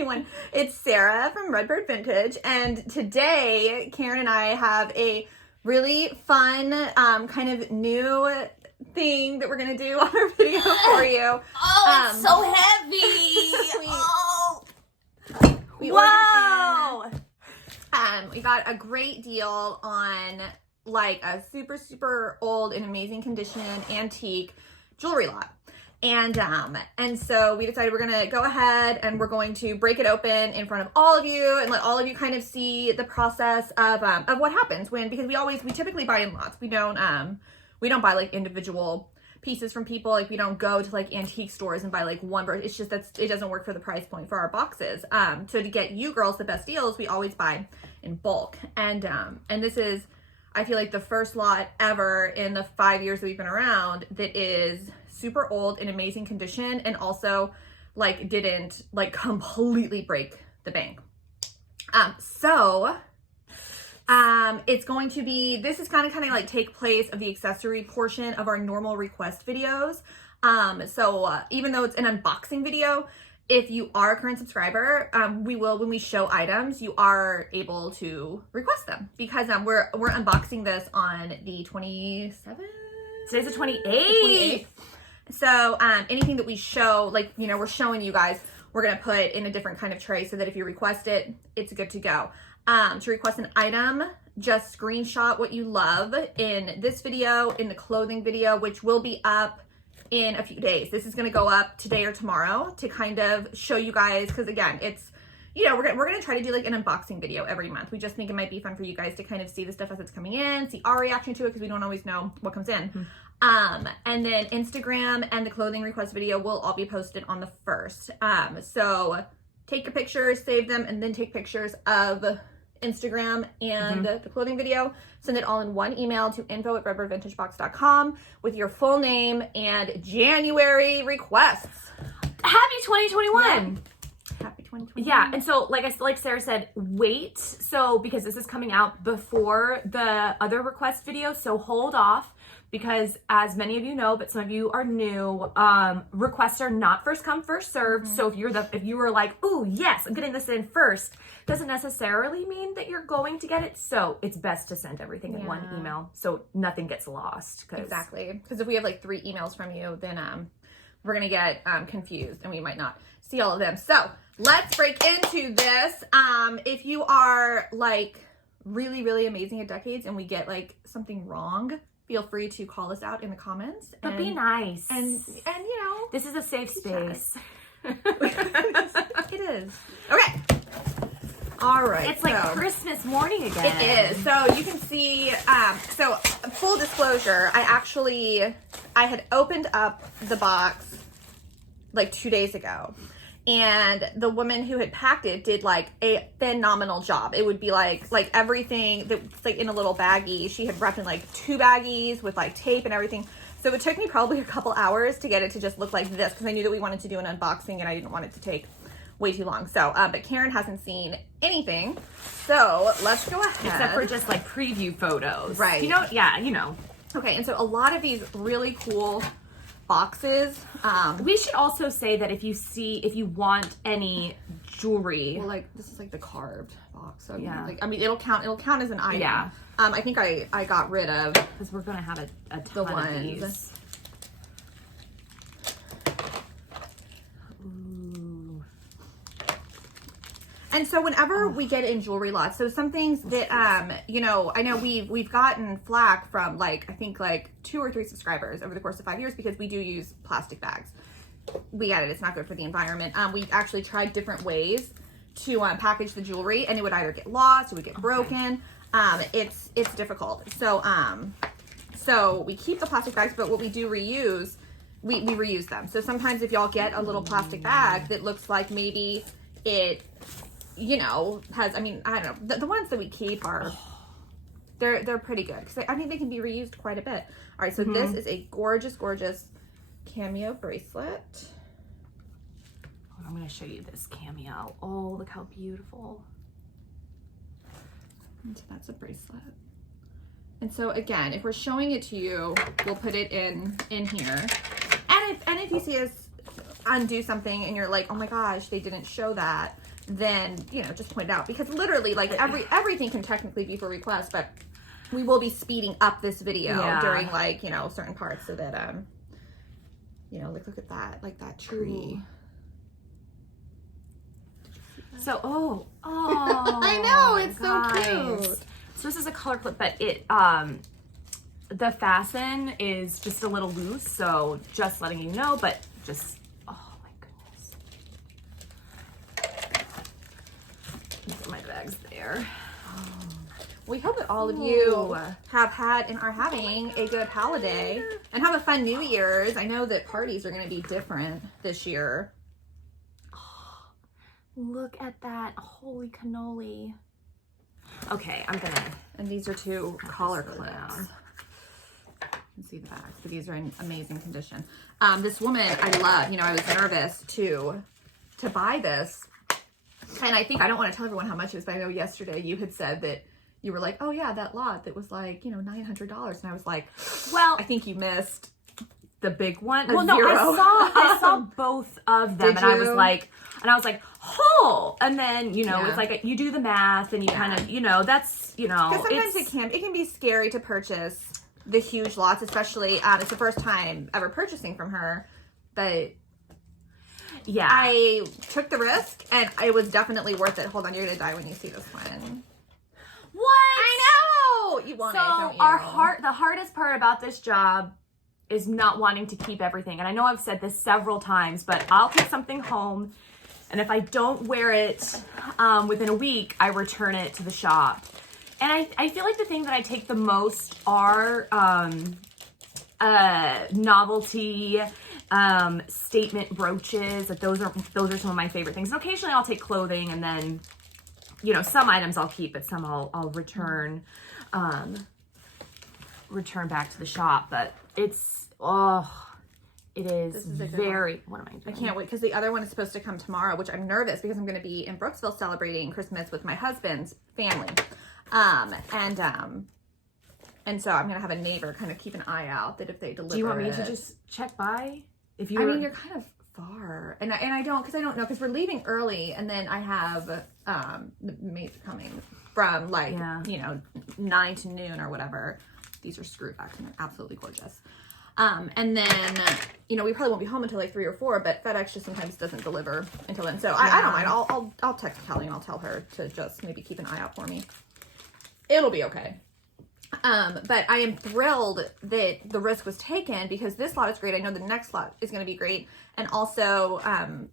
everyone. It's Sarah from Redbird Vintage, and today Karen and I have a really fun kind of new thing that we're going to do on our video for you. Oh, it's so heavy. Whoa! We got a great deal on like a super old and amazing condition antique jewelry lot. And so we decided we're going to go ahead and we're going to break it open in front of all of you and let all of you kind of see the process of what happens when, because we typically buy in lots. We don't buy like individual pieces from people. Like we don't go to like antique stores and buy like one version. It's just it doesn't work for the price point for our boxes. So to get you girls the best deals, we always buy in bulk. And this is, I feel like, the first lot ever in the 5 years that we've been around that is super old, in amazing condition, and also like didn't like completely break the bank. It's going to be, this is kind of like take place of the accessory portion of our normal request videos. Even though it's an unboxing video, if you are a current subscriber, we will, when we show items, you are able to request them, because we're unboxing this on the 27th. Today's the 28th. So anything that we show, like, you know, we're showing you guys, we're going to put in a different kind of tray so that if you request it, it's good to go. To request an item, just screenshot what you love in this video, in the clothing video, which will be up in a few days. This is going to go up today or tomorrow to kind of show you guys, because again, it's, you know, we're going to try to do like an unboxing video every month. We just think it might be fun for you guys to kind of see the stuff as it's coming in, see our reaction to it, because we don't always know what comes in. Mm-hmm. And then Instagram and the clothing request video will all be posted on the 1st. So take your pictures, save them, and then take pictures of Instagram and the clothing video. Send it all in one email to info@redbirdvintagebox.com with your full name and January requests. Happy 2021. Yeah. Happy 2021. Yeah, and so like Sarah said, wait. So because this is coming out before the other request video, so hold off, because as many of you know, but some of you are new, requests are not first come, first served. So if you were like, "Ooh, yes, I'm getting this in first," doesn't necessarily mean that you're going to get it. So it's best to send everything in one email so nothing gets lost. Exactly. Because if we have like 3 emails from you, then we're gonna get confused and we might not see all of them. So let's break into this. If you are like really amazing at decades and we get like something wrong, feel free to call us out in the comments. But be nice. And you know, this is a safe space. It is. Okay. All right. It's like Christmas morning again. It is. So you can see, so full disclosure, I had opened up the box like 2 days ago. And the woman who had packed it did like a phenomenal job. It would be like everything that's like in a little baggie. She had wrapped in like 2 baggies with like tape and everything. So it took me probably a couple hours to get it to just look like this, because I knew that we wanted to do an unboxing and I didn't want it to take way too long. So, but Karen hasn't seen anything. So let's go ahead. Except for just like preview photos. Right. You know, yeah, you know. Okay, and so a lot of these really cool boxes. We should also say that if you want any jewelry, well, like this is like the carved box. So yeah, like, I mean, it'll count as an item. Yeah. I think I got rid of, because we're gonna have a ton of these. Ooh. And so whenever we get in jewelry lots, so some things that, you know, I know we've gotten flack from like, I think like 2 or 3 subscribers over the course of 5 years, because we do use plastic bags. We get it. It's not good for the environment. We actually tried different ways to package the jewelry, and it would either get lost, it would get broken. It's difficult. So we keep the plastic bags, but what we do reuse, we reuse them. So sometimes if y'all get a little plastic bag that looks like maybe it, you know, has, I mean, I don't know, the ones that we keep are, they're pretty good, because I think they can be reused quite a bit. All right, so this is a gorgeous cameo bracelet. I'm going to show you this cameo. Oh, look how beautiful. And so that's a bracelet. And so again, if we're showing it to you, we'll put it in here. And if you see us, undo something and you're like, oh my gosh, they didn't show that, then, you know, just point it out. Because literally, like, everything can technically be for request, but we will be speeding up this video during, like, you know, certain parts so that, you know, like, look at that, like that tree. So, oh, I know, it's guys. so cute. So this is a color clip, but it, the fasten is just a little loose, so just letting you know, but just, oh my goodness. These are my bags there. We hope that all of you have had and are having a good holiday and have a fun New Year's. I know that parties are going to be different this year. Oh, look at that. Holy cannoli. Okay, I'm going to... And these are 2 collar clips. You can see the bags, but these are in amazing condition. This woman I love, you know, I was nervous to buy this. And I think, I don't want to tell everyone how much it was, but I know yesterday you had said that you were like, oh yeah, that lot that was like, you know, $900. And I was like, well, I think you missed the big one. Well, no, I saw both of them. Did and you? I was like, oh, and then, you know, it's like you do the math and you kind of, you know, that's, you know. Because sometimes it can be scary to purchase the huge lots, especially, it's the first time ever purchasing from her, but yeah, I took the risk and it was definitely worth it. Hold on, you're going to die when you see this one. What? I know! You want it, don't you? The hardest part about this job is not wanting to keep everything. And I know I've said this several times, but I'll take something home, and if I don't wear it within a week, I return it to the shop. And I feel like the thing that I take the most are novelty statement brooches. Like those are some of my favorite things. And occasionally I'll take clothing, and then, you know, some items I'll keep, but some I'll return back to the shop. But it's, it is very, what am I doing? I can't wait, because the other one is supposed to come tomorrow, which I'm nervous because I'm going to be in Brooksville celebrating Christmas with my husband's family. And so I'm going to have a neighbor kind of keep an eye out that if they deliver it. Do you want me to just check by? I mean, you're kind of far, and I don't know, because we're leaving early, and then I have the maids coming from like you know, 9 to noon or whatever. These are screwbacks and they're absolutely gorgeous. And then, you know, we probably won't be home until like 3 or 4, but FedEx just sometimes doesn't deliver until then. So I don't mind. I'll text Kelly and I'll tell her to just maybe keep an eye out for me. It'll be okay. But I am thrilled that the risk was taken, because this lot is great. I know the next lot is going to be great. And also,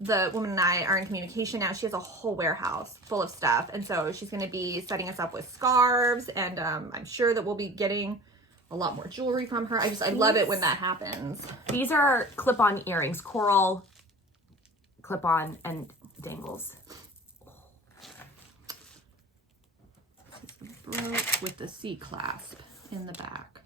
the woman and I are in communication now. She has a whole warehouse full of stuff. And so she's going to be setting us up with scarves, and I'm sure that we'll be getting a lot more jewelry from her. I love it when that happens. These are clip-on earrings, coral clip-on and dangles. Brooch with the C clasp in the back.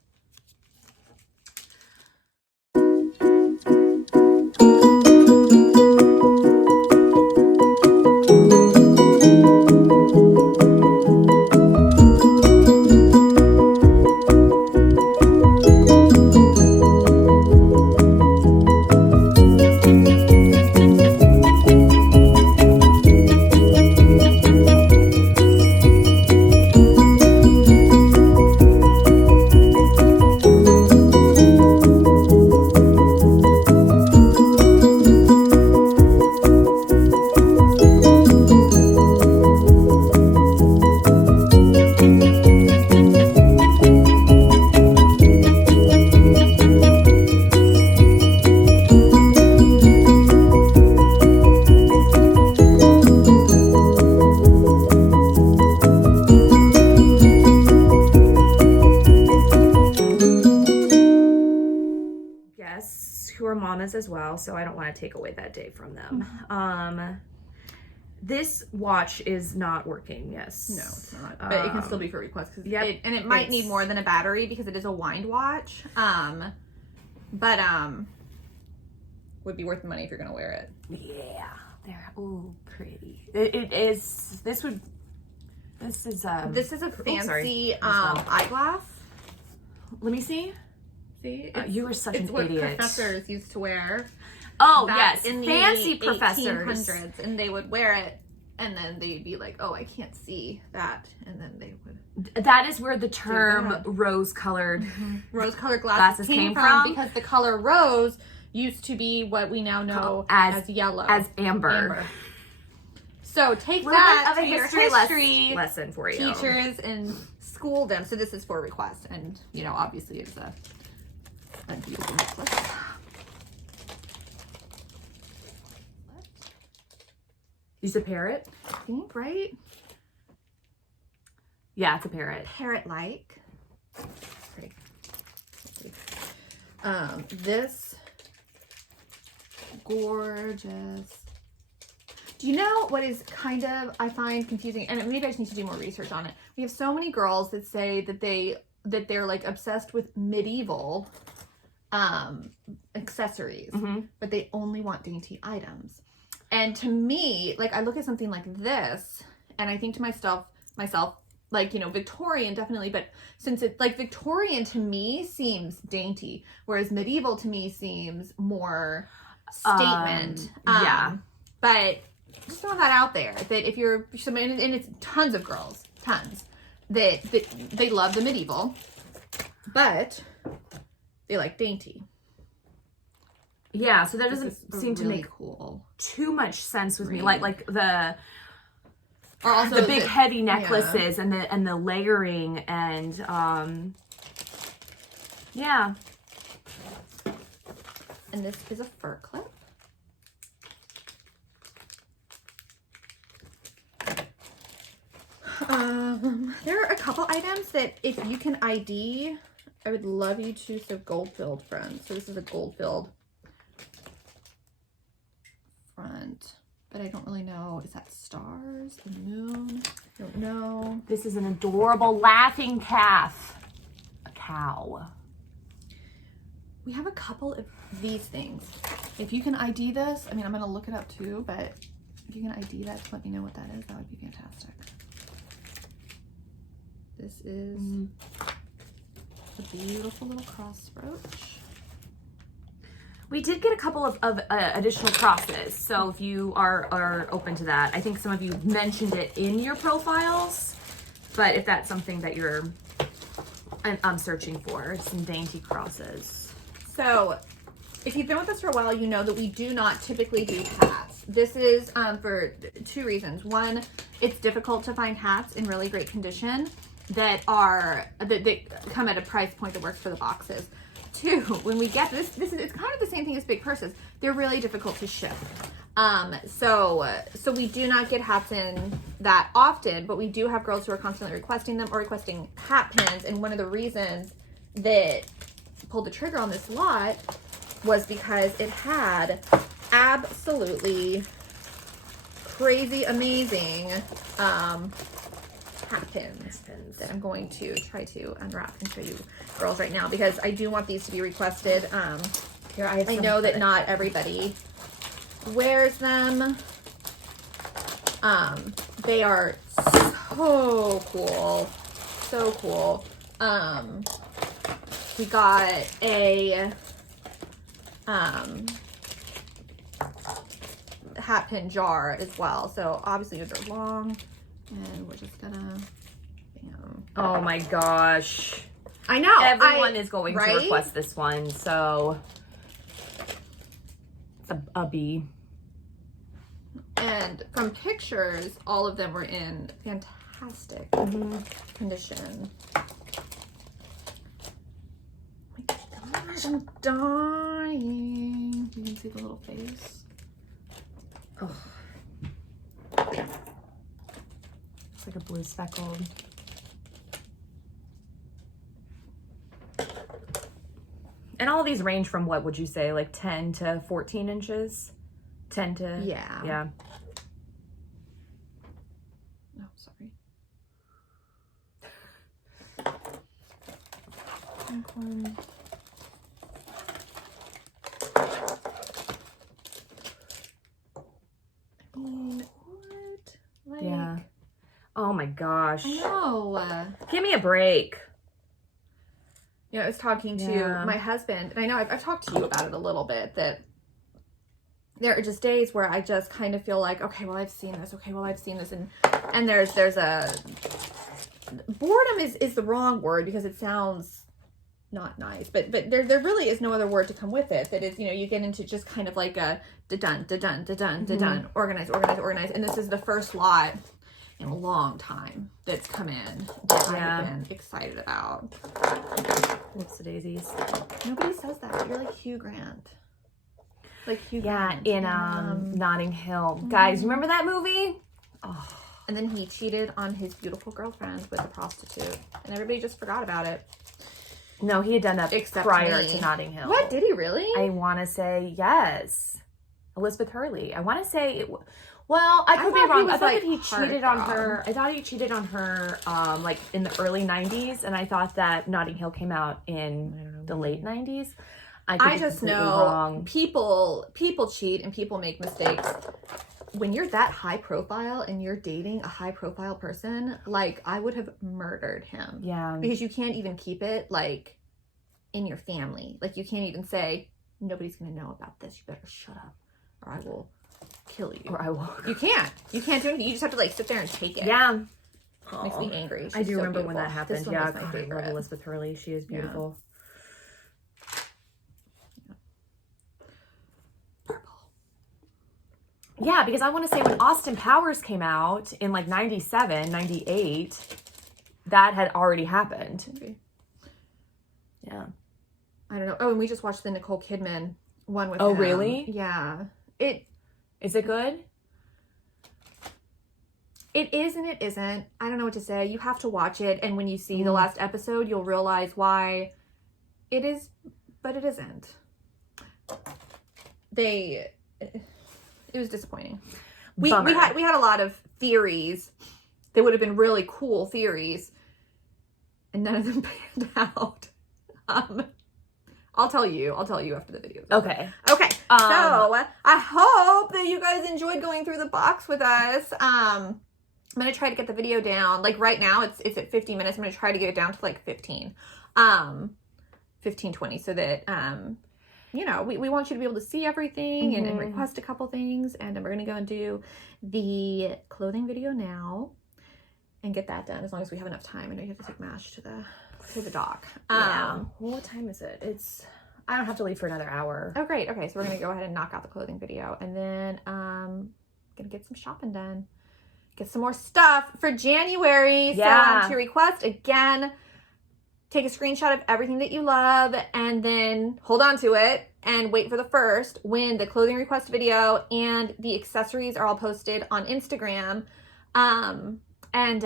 As well, so I don't want to take away that day from them. This watch is not working. Yes, no, it's not, but it can still be for request, because it might need more than a battery because it is a wind watch. But would be worth the money if you're gonna wear it. Yeah, they're pretty. It is. This is a fancy eyeglass. Let me see. See, you were such an idiot. It's what professors used to wear. Oh, back yes. in the Fancy professors. 1800s, and they would wear it, and then they'd be like, oh, I can't see that, and then they would. That is where the term that. rose-colored Rose-colored glasses came from because the color rose used to be what we now know as yellow. As amber. So take Little that bit of to a your history lesson for you. Teachers and school them. So this is for request, and you know, obviously it's a beautiful necklace. Is a parrot? I think, right? Yeah, it's a parrot. Parrot-like. Pretty. This gorgeous. Do you know what is kind of, I find confusing, and maybe I just need to do more research on it. We have so many girls that say that they're like obsessed with medieval accessories, but they only want dainty items. And to me, like, I look at something like this and I think to myself, like, you know, Victorian definitely, but since it's like Victorian to me seems dainty, whereas medieval to me seems more statement. Yeah. But just throw that out there that if you're, and it's tons of girls, tons, that they love the medieval, but they like dainty. Yeah, so that doesn't seem to really make cool. too much sense with me. Like the or also the big heavy necklaces and the layering and yeah. And this is a fur clip. There are a couple items that if you can ID, I would love you to. So gold filled front. So this is a gold filled front, but I don't really know. Is that stars? The moon? I don't know. This is an adorable laughing calf. A cow. We have a couple of these things. If you can ID this, I mean, I'm going to look it up too, but if you can ID that, let me know what that is. That would be fantastic. This is a beautiful little cross brooch. We did get a couple of additional crosses, so if you are open to that, I think some of you mentioned it in your profiles, but if that's something that you're searching for, some dainty crosses. So if you've been with us for a while, you know that we do not typically do hats. This is for two reasons. One, it's difficult to find hats in really great condition that come at a price point that works for the boxes. Two, when we get it's kind of the same thing as big purses. They're really difficult to ship. So we do not get hats in that often, but we do have girls who are constantly requesting them or requesting hat pins. And one of the reasons that pulled the trigger on this lot was because it had absolutely crazy amazing hat pins that I'm going to try to unwrap and show you girls right now, because I do want these to be requested. Here, I know that not everybody wears them. They are so cool. So cool. We got a hat pin jar as well. So obviously those are long, and we're just gonna, bam. Oh my gosh. I know. Everyone is going right? to request this one, so it's a bee. And from pictures, all of them were in fantastic condition. Oh my gosh, I'm dying. You can see the little face. Oh. It's like a blue speckled. And all of these range from, what would you say, like 10 to 14 inches? 10 to... Yeah. Yeah. No, sorry. Unicorn. I mean, what? Like, Yeah. Oh my gosh. I know. Give me a break. You know, I was talking to my husband, and I know I've talked to you about it a little bit, that there are just days where I just kind of feel like, okay, well, I've seen this. Okay, well, I've seen this. And there's a, boredom is the wrong word because it sounds not nice, but there really is no other word to come with it. That is, you get into just kind of like a da-dun, da-dun, da-dun, da-dun, organize. And this is the first lot in a long time that's come in that I've been excited about. Whoops, the daisies. Nobody says that. You're like Hugh Grant. Like Hugh Grant. In Notting Hill. Guys, remember that movie? Oh. And then he cheated on his beautiful girlfriend with a prostitute. And everybody just forgot about it. No, he had done that prior to Notting Hill. What? Did he really? I want to say yes. Elizabeth Hurley. I want to say it. Well, I could be wrong. I thought that he cheated on her. I thought he cheated on her like in the early 90s. And I thought that Notting Hill came out in the late 90s. I just know people cheat and people make mistakes. When you're that high profile and you're dating a high profile person, like I would have murdered him. Yeah. Because you can't even keep it like in your family. Like you can't even say, nobody's going to know about this. You better shut up or I will kill you. Or I will. You can't do anything. You just have to like sit there and take it. Yeah. It makes me angry. She's I do so remember beautiful. when that happened. Yeah. God, I love Elizabeth Hurley. She is beautiful. Yeah, because I want to say when Austin Powers came out in like 97, 98, that had already happened. Okay. Yeah. I don't know. Oh, and we just watched the Nicole Kidman one with Oh, him. really? Yeah. Is it good? It is and it isn't. I don't know what to say. You have to watch it. And when you see the last episode, you'll realize why it is, but it isn't. It was disappointing. We had a lot of theories that would have been really cool theories, and none of them panned out. I'll tell you after the video. Okay. Okay. So I hope that you guys enjoyed going through the box with us. I'm gonna try to get the video down. Like right now, it's at 50 minutes. I'm gonna try to get it down to like 15, 20, so that we want you to be able to see everything and request a couple things. And we're going to go and do the clothing video now and get that done as long as we have enough time. I know you have to take MASH to the dock. Yeah. Well, what time is it? I don't have to leave for another hour. Oh, great. Okay. So we're going to go ahead and knock out the clothing video and then going to get some shopping done. Get some more stuff for January. Yeah. So to request again, take a screenshot of everything that you love and then hold on to it and wait for the first when the clothing request video and the accessories are all posted on Instagram. And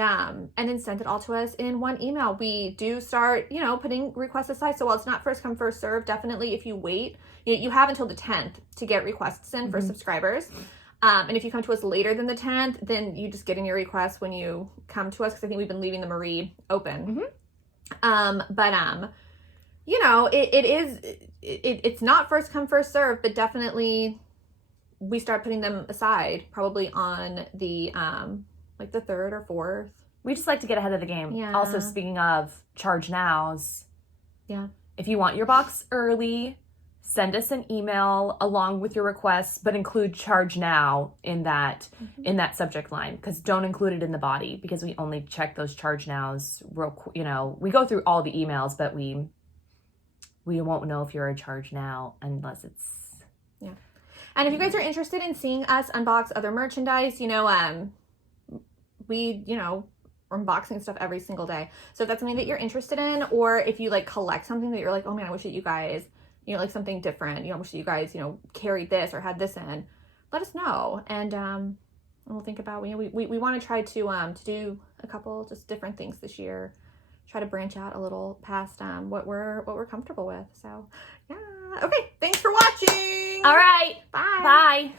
then send it all to us in one email. We do start, putting requests aside. So while it's not first come, first serve, definitely if you wait, you have until the 10th to get requests in for subscribers. And if you come to us later than the 10th, then you just get in your requests when you come to us. Cause I think we've been leaving the Marie open. It's not first come, first serve, but definitely we start putting them aside probably on the, like the 3rd or 4th. We just like to get ahead of the game. Yeah. Also, speaking of charge nows. Yeah. If you want your box early, send us an email along with your requests, but include charge now in that subject line, because don't include it in the body because we only check those charge nows we go through all the emails, but we won't know if you're a charge now unless it's And if you guys are interested in seeing us unbox other merchandise, we we're unboxing stuff every single day. So if that's something that you're interested in, or if you like collect something that you're like, oh man, I wish that you guys like something different, I wish that you guys, carried this or had this in, let us know. And we'll think about, we want to try to do a couple just different things this year, try to branch out a little past what we're comfortable with. So yeah. Okay. Thanks for watching. all right. Bye. Bye.